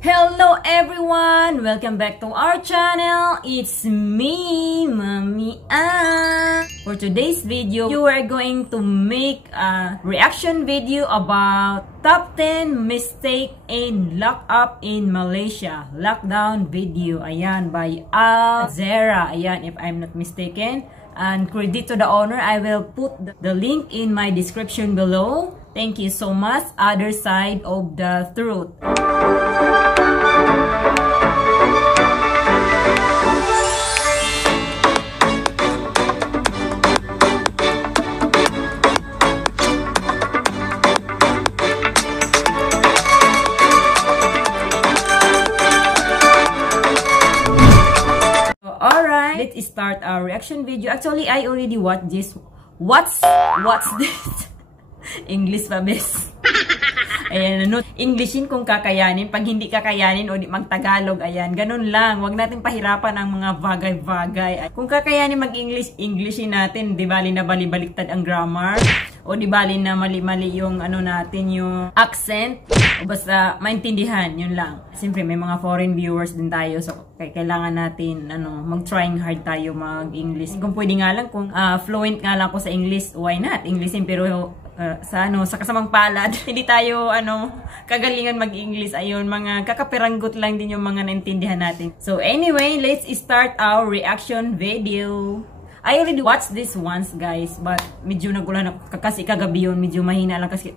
Hello everyone! Welcome back to our channel. It's me, Mami Ann. For today's video, you are going to make a reaction video about top 10 mistake in lockup in Malaysia. Lockdown video. Ayan, by Jazeera. Ayan, if I'm not mistaken. And credit to the owner, I will put the link in my description below. Thank you so much. Other side of the truth. Alright, let's start our reaction video. Actually, I already watched this. What's this? English pa, bes. Ayan, ano, Englishin kung kakayanin. Pag hindi kakayanin o di mag-Tagalog, ayan, ganun lang. Huwag natin pahirapan ang mga bagay-bagay. Kung kakayanin mag-English, Englishin natin. Di bali na bali-baliktad ang grammar. O di bali na mali-mali yung ano natin, yung accent. O basta maintindihan, yun lang. Siyempre, may mga foreign viewers din tayo. So, kailangan natin, ano, mag-trying hard tayo mag-English. Kung pwede nga lang, kung fluent nga lang ako sa English, why not? Englishin, pero sa kasamang palad, hindi tayo kagalingan mag-English. Ayun, mga kakapiranggot lang din yung mga naintindihan natin. So anyway, let's start our reaction video. I already watched this once, guys, but medyo nagulan ako kasi kagabi yun, medyo mahina lang kasi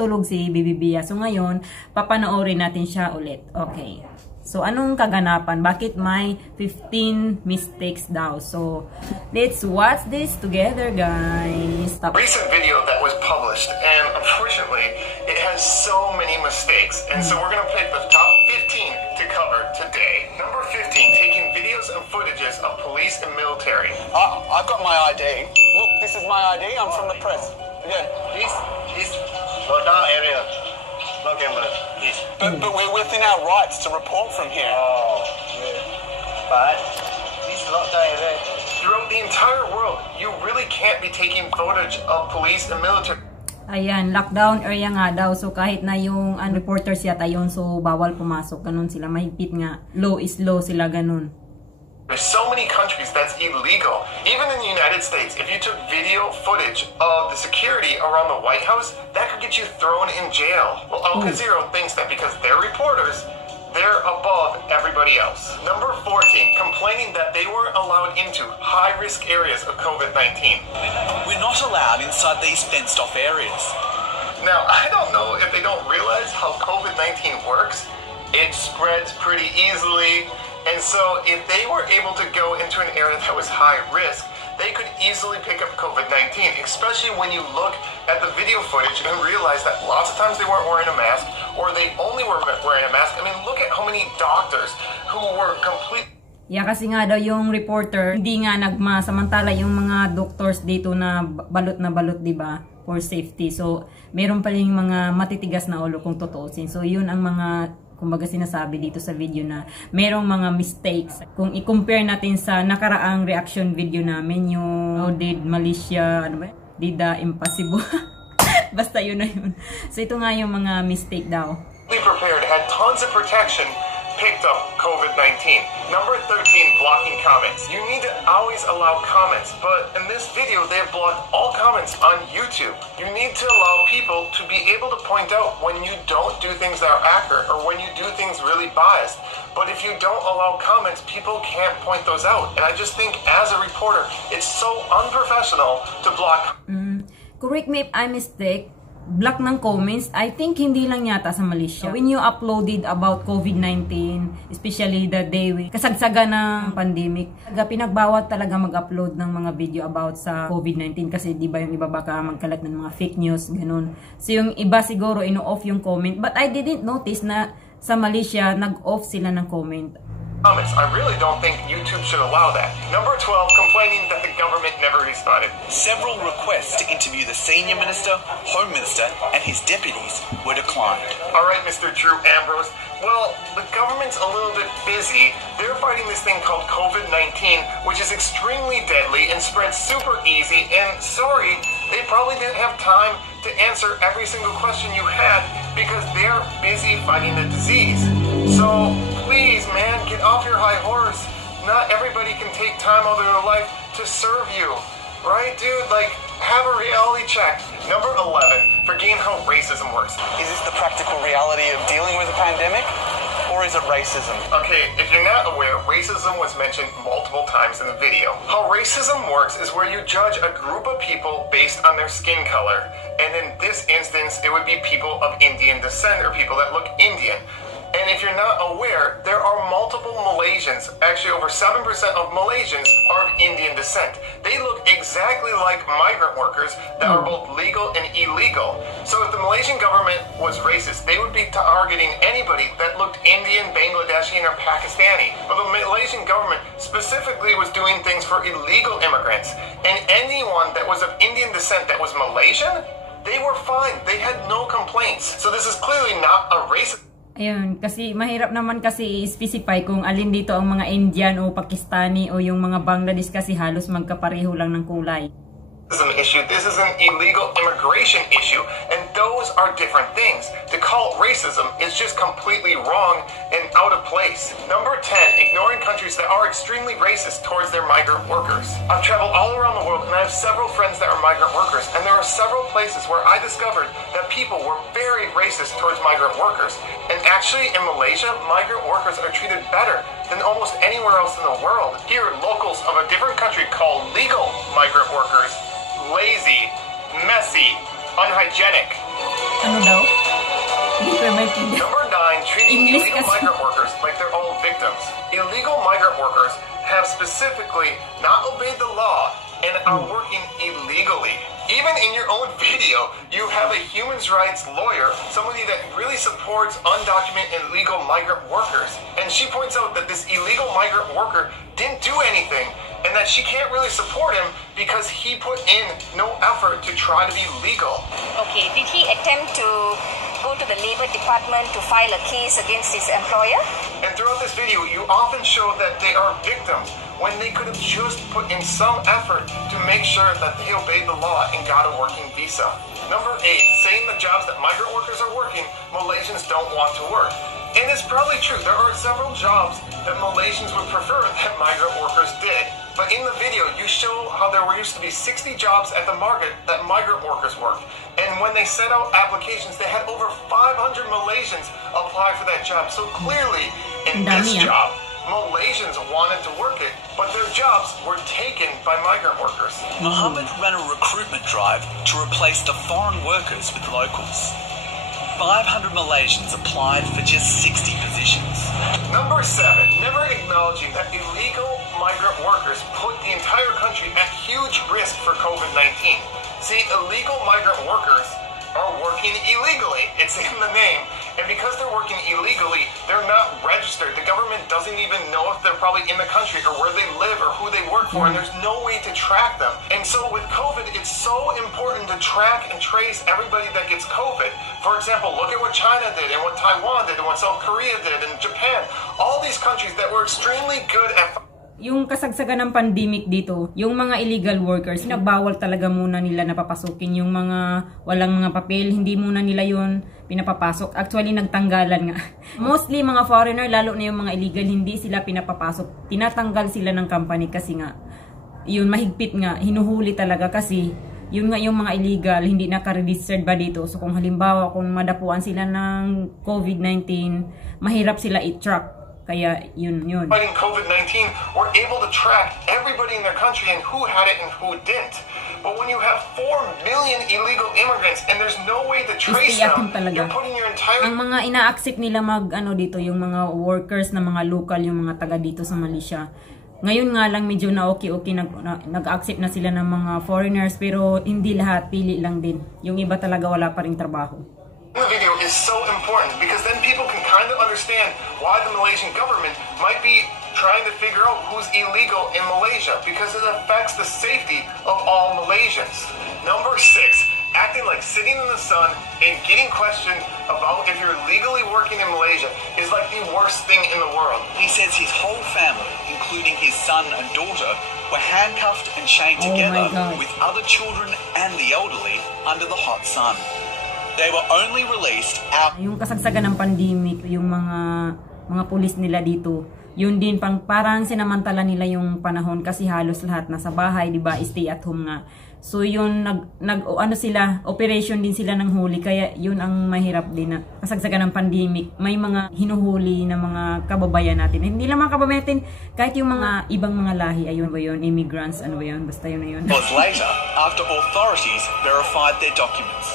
tulog si Baby Bea. So ngayon, papanoorin natin siya ulit. Okay. So, anong kaganapan? Bakit may 15 mistakes daw? So, let's watch this together, guys. Recent video that was published, and unfortunately, it has so many mistakes. And so we're going to pick the top 15 to cover today. Number 15, taking videos and footages of police and military. I've got my ID. Look, this is my ID. I'm from the press. Yeah. This lockdown area. No camera, please. But we're within our rights to report from here. Oh, yeah. But this lockdown area. Throughout the entire world, you really can't be taking footage of police and military. Ayan, lockdown area nga daw. So, kahit na yung reporters yata yun, so bawal pumasok. Ganun sila, mahigpit nga. Law is law sila, ganun. There's so many countries that's illegal. Even in the United States, if you took video footage of the security around the White House, that could get you thrown in jail. Well, Jazeera thinks that because they're reporters, they're above everybody else. Number 14, complaining that they weren't allowed into high-risk areas of COVID-19. We're not allowed inside these fenced-off areas. Now, I don't know if they don't realize how COVID-19 works. It spreads pretty easily. And so, if they were able to go into an area that was high risk, they could easily pick up COVID-19, especially when you look at the video footage and realize that lots of times they weren't wearing a mask, or they only were wearing a mask. I mean, look at how many doctors who were complete. Yeah, kasi nga daw yung reporter, hindi nga nagma, samantala yung mga doctors dito na balot, diba? For safety. So, meron pa rin mga matitigas na ulo kung totoosin. So, yun ang mga kumbaga sinasabi dito sa video na merong mga mistakes. Kung i-compare natin sa nakaraang reaction video namin, yung how did Malaysia, did the impossible. Basta yun na yun. So ito nga yung mga mistake daw. Prepared, had tons of protection, picked up COVID-19. Number 13, blocking comments. You need to always allow comments, but in this video, they've blocked all comments on YouTube. You need to allow people to be able to point out when you don't do things that are accurate or when you do things really biased. But if you don't allow comments, people can't point those out. And I just think as a reporter, it's so unprofessional to block. Correct me if I'm mistaken. Block ng comments, I think hindi lang yata sa Malaysia. When you uploaded about COVID-19, especially the day kasagsaga ng pandemic, pinagbawal talaga mag-upload ng mga video about sa COVID-19 kasi di ba yung iba baka magkalat ng mga fake news, ganun. So yung iba siguro ino-off yung comment, but I didn't notice na sa Malaysia nag-off sila ng comment. Comments. I really don't think YouTube should allow that. Number 12, complaining that the government never responded. Several requests to interview the senior minister, home minister, and his deputies were declined. All right, Mr. Drew Ambrose. Well, the government's a little bit busy. They're fighting this thing called COVID-19, which is extremely deadly and spreads super easy. And sorry, they probably didn't have time to answer every single question you had because they're busy fighting the disease. So Oh, please, man, get off your high horse. Not everybody can take time out of their life to serve you. Right, dude? Like, have a reality check. Number 11, forgetting how racism works. Is this the practical reality of dealing with a pandemic? Or is it racism? Okay, if you're not aware, racism was mentioned multiple times in the video. How racism works is where you judge a group of people based on their skin color. And in this instance, it would be people of Indian descent or people that look Indian. And if you're not aware, there are multiple Malaysians, actually over 7% of Malaysians are of Indian descent. They look exactly like migrant workers that are both legal and illegal. So if the Malaysian government was racist, they would be targeting anybody that looked Indian, Bangladeshi, or Pakistani. But the Malaysian government specifically was doing things for illegal immigrants. And anyone that was of Indian descent that was Malaysian, they were fine. They had no complaints. So this is clearly not a racist. Ayun, kasi mahirap naman kasi i-specify kung alin dito ang mga Indian o Pakistani o yung mga Bangladesh kasi halos magkapareho lang ng kulay. Issue. This is an illegal immigration issue, and those are different things. To call it racism is just completely wrong and out of place. Number 10, ignoring countries that are extremely racist towards their migrant workers. I've traveled all around the world, and I have several friends that are migrant workers, and there are several places where I discovered that people were very racist towards migrant workers. And actually, in Malaysia, migrant workers are treated better than almost anywhere else in the world. Here, locals of a different country call legal migrant workers lazy, messy, unhygienic. Ano daw? Hindi ko maintindihan. Number 9, treating illegal migrant workers like they're all victims. Illegal migrant workers have specifically not obeyed the law and are working illegally. Even in your own video, you have a human rights lawyer, somebody that really supports undocumented and illegal migrant workers. And she points out that this illegal migrant worker didn't do anything and that she can't really support him because he put in no effort to try to be legal. Okay, did he attempt to go to the labor department to file a case against his employer? And throughout this video, you often show that they are victims when they could have just put in some effort to make sure that they obeyed the law and got a working visa. Number 8, saying the jobs that migrant workers are working, Malaysians don't want to work. And it's probably true, there are several jobs that Malaysians would prefer that migrant workers did. But in the video, you show how there used to be 60 jobs at the market that migrant workers worked. And when they sent out applications, they had over 500 Malaysians apply for that job. So clearly, in this job, Malaysians wanted to work it, but their jobs were taken by migrant workers. Mohammed ran a recruitment drive to replace the foreign workers with locals. 500 Malaysians applied for just 60 positions. Number 7, never acknowledging that illegal migrant workers put the entire country at huge risk for COVID-19. See, illegal migrant workers are working illegally. It's in the name. And because they're working illegally, they're not registered. The government doesn't even know if they're probably in the country or where they live or who they work for, and there's no way to track them. And so with COVID, it's so important to track and trace everybody that gets COVID. For example, look at what China did and what Taiwan did and what South Korea did and Japan. All these countries that were extremely good at yung kasagsagan ng pandemic dito, yung mga illegal workers, nagbawal talaga muna nila napapasukin. Yung mga walang mga papel, hindi muna nila yun pinapapasok. Actually, nagtanggalan nga. Mostly mga foreigner, lalo na yung mga illegal, hindi sila pinapapasok. Tinatanggal sila ng company kasi nga, yun mahigpit nga, hinuhuli talaga kasi yun nga yung mga illegal, hindi naka-registered ba dito. So kung halimbawa, kung madapuan sila ng COVID-19, mahirap sila i-track. Kaya yun. Fighting COVID-19, we're able to track everybody in their country and who had it and who didn't. But when you have 4 million illegal immigrants and there's no way to trace them, you're putting your entire... Ang mga ina-accept nila dito, yung mga workers na mga local, yung mga taga dito sa Malaysia. Ngayon nga lang medyo na okay, nag-accept na sila ng mga foreigners, pero hindi lahat, pili lang din. Yung iba talaga wala pa ring trabaho. The video is so important because then people can kind of understand why the Malaysian government might be trying to figure out who's illegal in Malaysia because it affects the safety of all Malaysians. Number 6, acting like sitting in the sun and getting questioned about if you're legally working in Malaysia is like the worst thing in the world. He says his whole family, including his son and daughter, were handcuffed and chained together with other children and the elderly under the hot sun. They were only released out. Yung kasagsagan ng pandemic, yung mga mga pulis nila dito. Yun din parang sinamantala nila yung panahon kasi halos lahat nasa bahay, 'di ba? Stay at home nga. So yun ano sila, operation din sila ng huli, kaya yun ang mahirap din na kasagsagan ng pandemic. May mga hinuhuli na mga kababayan natin. Hindi lang mga kababayan natin, kahit yung mga ibang mga lahi, ayun ba yun, immigrants, ano ba yun, basta yun na yun. Was later after authorities verified their documents.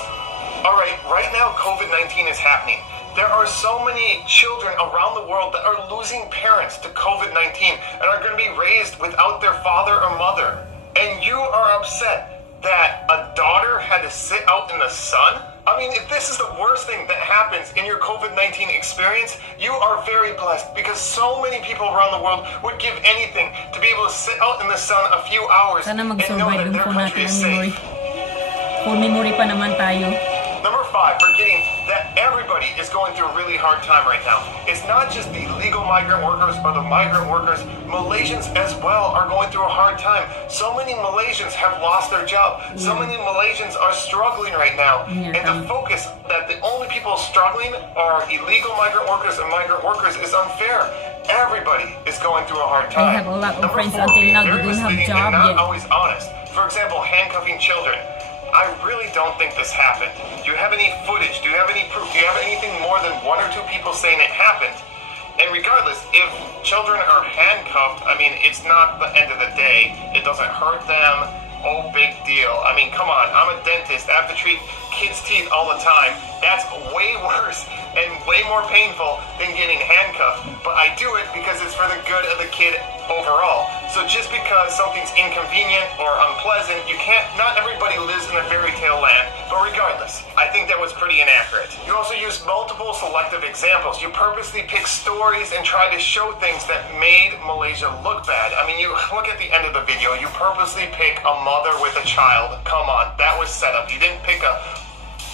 Alright, right now COVID-19 is happening. There are so many children around the world that are losing parents to COVID-19 and are going to be raised without their father or mother. And you are upset that a daughter had to sit out in the sun? I mean, if this is the worst thing that happens in your COVID-19 experience, you are very blessed because so many people around the world would give anything to be able to sit out in the sun a few hours and know that their country is safe. Full memory pa naman tayo. Number 5, forgetting that everybody is going through a really hard time right now. It's not just the illegal migrant workers or the migrant workers. Malaysians as well are going through a hard time. So many Malaysians have lost their job. So many Malaysians are struggling right now. And the focus that the only people struggling are illegal migrant workers and migrant workers is unfair. Everybody is going through a hard time. I have a lot of Number friends 4, until now very who don't have misleading job and not yet. always honest. For example, handcuffing children. I really don't think this happened. Do you have any footage? Do you have any proof? Do you have anything more than 1 or 2 people saying it happened? And regardless, if children are handcuffed, I mean, it's not the end of the day. It doesn't hurt them. Oh, big deal. I mean, come on. I'm a dentist. I have to treat kids' teeth all the time. That's way worse and way more painful than getting handcuffed. But I do it because it's for the good of the kid overall. So just because something's inconvenient or unpleasant, not everybody lives in a fairy tale land. But regardless, I think that was pretty inaccurate. You also use multiple selective examples. You purposely pick stories and try to show things that made Malaysia look bad. I mean, you look at the end of the video, you purposely pick a mother with a child. Come on, that was set up. You didn't pick a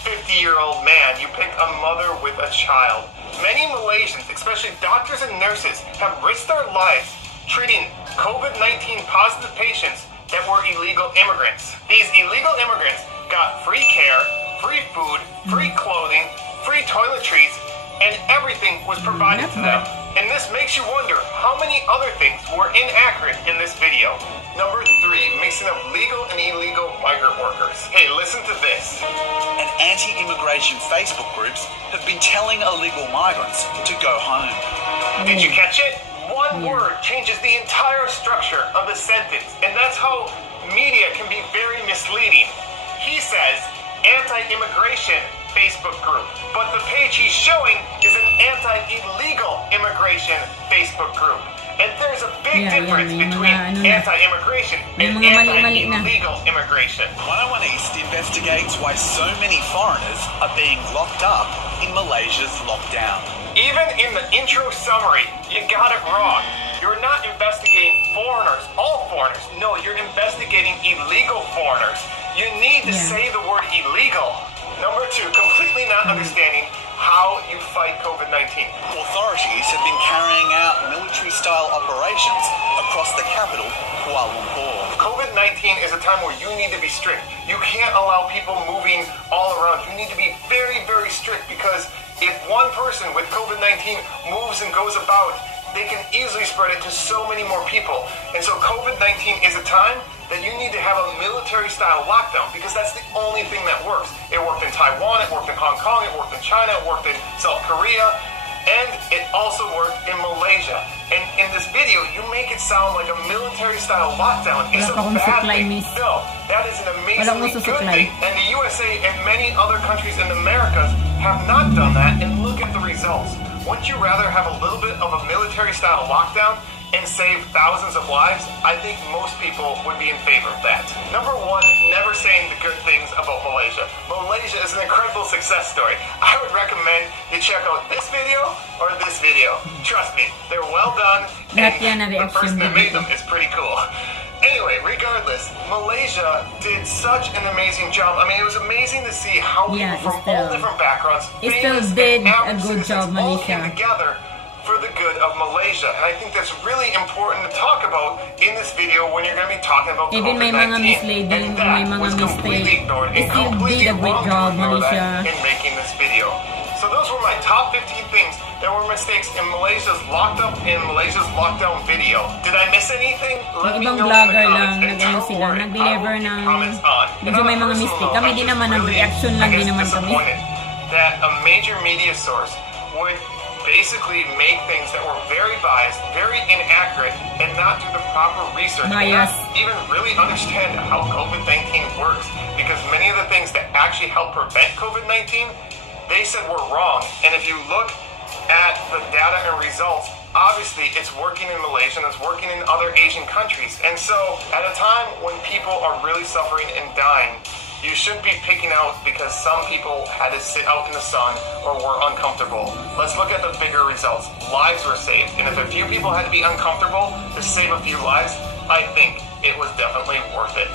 50-year-old man, you picked a mother with a child. Many Malaysians, especially doctors and nurses, have risked their lives treating COVID-19 positive patients that were illegal immigrants. These illegal immigrants got free care, free food, free clothing, free toiletries, and everything was provided to them. And this makes you wonder how many other things were inaccurate in this video. Number 3, mixing up legal and illegal migrant workers. Hey, listen to this. And anti-immigration Facebook groups have been telling illegal migrants to go home. Did you catch it? One word changes the entire structure of the sentence, and that's how media can be very misleading. He says anti-immigration Facebook group, but the page he's showing is an anti-illegal immigration Facebook group. And there's a big difference between anti-immigration and anti-illegal immigration. 101 East investigates why so many foreigners are being locked up in Malaysia's lockdown. Even in the intro summary, you got it wrong. You're not investigating foreigners, all foreigners. No, you're investigating illegal foreigners. You need to say the word illegal. Number 2, completely not understanding how you fight COVID-19. Authorities have been carrying out military-style operations across the capital, Kuala Lumpur. COVID-19 is a time where you need to be strict. You can't allow people moving all around. You need to be very, very strict because if one person with COVID-19 moves and goes about, they can easily spread it to so many more people. And so COVID-19 is a time that you need to have a military-style lockdown because that's the only thing that works. It worked in Taiwan, it worked in Hong Kong, it worked in China, it worked in South Korea, and it also worked in Malaysia. And in this video, you make it sound like a military-style lockdown is a bad thing. No, that is an amazingly good thing. And the USA and many other countries in the Americas have not done that, and look at the results. Wouldn't you rather have a little bit of a military-style lockdown and save thousands of lives? I think most people would be in favor of that. Number 1, never saying the good things about Malaysia. Malaysia is an incredible success story. I would recommend you check out this video or this video. Trust me, they're well done, and the person that made them is pretty cool. Anyway, regardless, Malaysia did such an amazing job. I mean, it was amazing to see how people from all different backgrounds, famous and average citizens, all came together for the good of Malaysia. And I think that's really important to talk about in this video when you're going to be talking about COVID-19. And that was completely ignored and completely wrong to ignore that in making this video. So those were my top 15 things that were mistakes in Malaysia's lockdown video. Did I miss anything? Let me know in the comments. And don't worry, I will keep comments on. Medyo may mga mistake. Kami din naman, nag-reaction lang din naman kami. That a major media source would basically make things that were very biased, very inaccurate, and not do the proper research. Bias. And not even really understand how COVID-19 works. Because many of the things that actually help prevent COVID-19, they said were wrong. And if you look at the data and results, obviously it's working in Malaysia and it's working in other Asian countries. And so at a time when people are really suffering and dying, you shouldn't be picking out because some people had to sit out in the sun or were uncomfortable. Let's look at the bigger results. Lives were saved. And if a few people had to be uncomfortable to save a few lives, I think it was definitely worth it.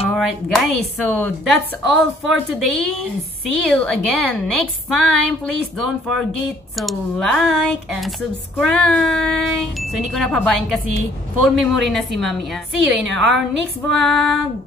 Alright guys, so that's all for today. And see you again next time. Please don't forget to like and subscribe. So hindi ko napabain kasi full memory na si Mami. See you in our next vlog.